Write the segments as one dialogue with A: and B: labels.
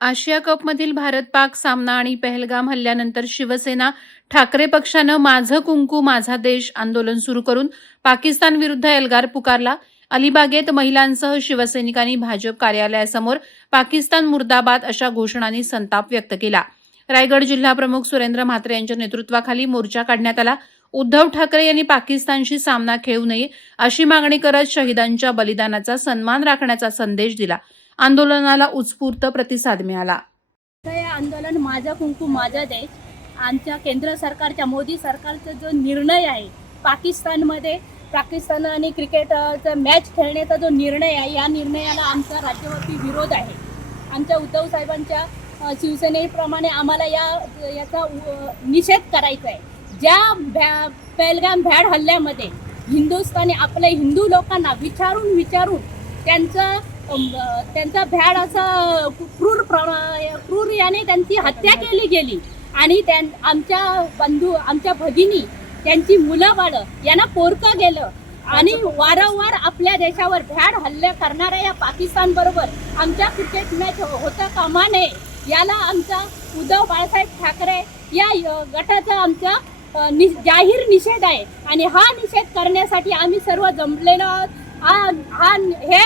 A: आशिया कपमधील भारत पाक सामना आणि पहलगाम हल्ल्यानंतर शिवसेना ठाकरे पक्षानं माझं कुंकू माझा देश आंदोलन सुरू करून पाकिस्तान विरुद्ध एल्गार पुकारला. अलिबागेत महिलांसह शिवसैनिकांनी भाजप कार्यालयासमोर पाकिस्तान मुर्दाबाद अशा घोषणांनी संताप व्यक्त केला. रायगड जिल्हा प्रमुख सुरेंद्र म्हात्रे यांच्या नेतृत्वाखाली मोर्चा काढण्यात आला. उद्धव ठाकरे यांनी पाकिस्तानशी सामना खेळू नये अशी मागणी करत शहीदांच्या बलिदानाचा सन्मान राखण्याचा संदेश दिला. आंदोलनाला उत्स्फूर्त प्रतिसाद मिळाला.
B: हे आंदोलन माझा कुंकू माझा देश आमच्या केंद्र सरकारच्या मोदी सरकारचा जो निर्णय आहे पाकिस्तानमध्ये पाकिस्तान आणि क्रिकेटचा मॅच खेळण्याचा जो निर्णय आहे या निर्णयाला आमचा राज्यव्यापी विरोध आहे. आमच्या उद्धव साहेबांच्या शिवसेनेप्रमाणे आम्हाला या याचा उ- निषेध करायचा आहे. ज्या भ्या पेलगाम भॅड हल्ल्यामध्ये हिंदुस्थानी आपल्या हिंदू लोकांना विचारून विचारून त्यांचं त्यांचा भ्याड असा क्रूर क्रूर याने त्यांची हत्या केली गेली. आणि त्यां आमच्या बंधू आमच्या भगिनी त्यांची मुलं बाळं यांना पोरकं गेलं. आणि वारंवार आपल्या देशावर भ्याड हल्ले करणाऱ्या या पाकिस्तान बरोबर आमच्या क्रिकेट मॅच होता कामा नये याला आमचा उद्धव बाळासाहेब ठाकरे या य- गटाचा आमचा जाहीर निषेध आहे. आणि हा निषेध करण्यासाठी आम्ही सर्व जमलेलो आहोत. हा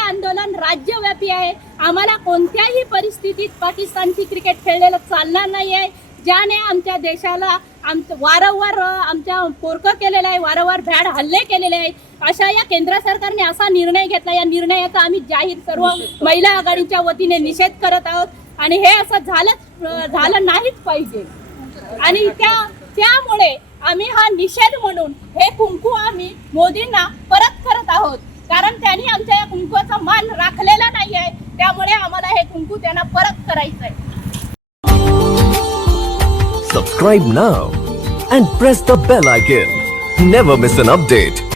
B: आंदोलन राज्यव्यापी आहे. आम्हाला कोणत्याही परिस्थितीत पाकिस्तानची क्रिकेट खेळलेलं चालणार नाही आहे ज्याने आमच्या देशाला आमचं वारंवार आमच्या पोरकं केलेलं आहे वारंवार भ्याड हल्ले केलेले आहेत. अशा या केंद्र सरकारने असा निर्णय घेतला. या निर्णयाचा आम्ही जाहीर सर्व महिला आघाडीच्या वतीने निषेध करत आहोत. आणि हे असं झालंच झालं नाहीच पाहिजे. आणि त्या त्यामुळे आम्ही हा निषेध म्हणून हे कुंकू आम्ही मोदींना परत करत आहोत कारण त्यांनी आमच्या या कुंकूचा मान राखलेला नाही आहे त्यामुळे आम्हाला हे कुंकू त्यांना परत करायचं आहे
C: Subscribe now and press the bell icon. Never miss an update.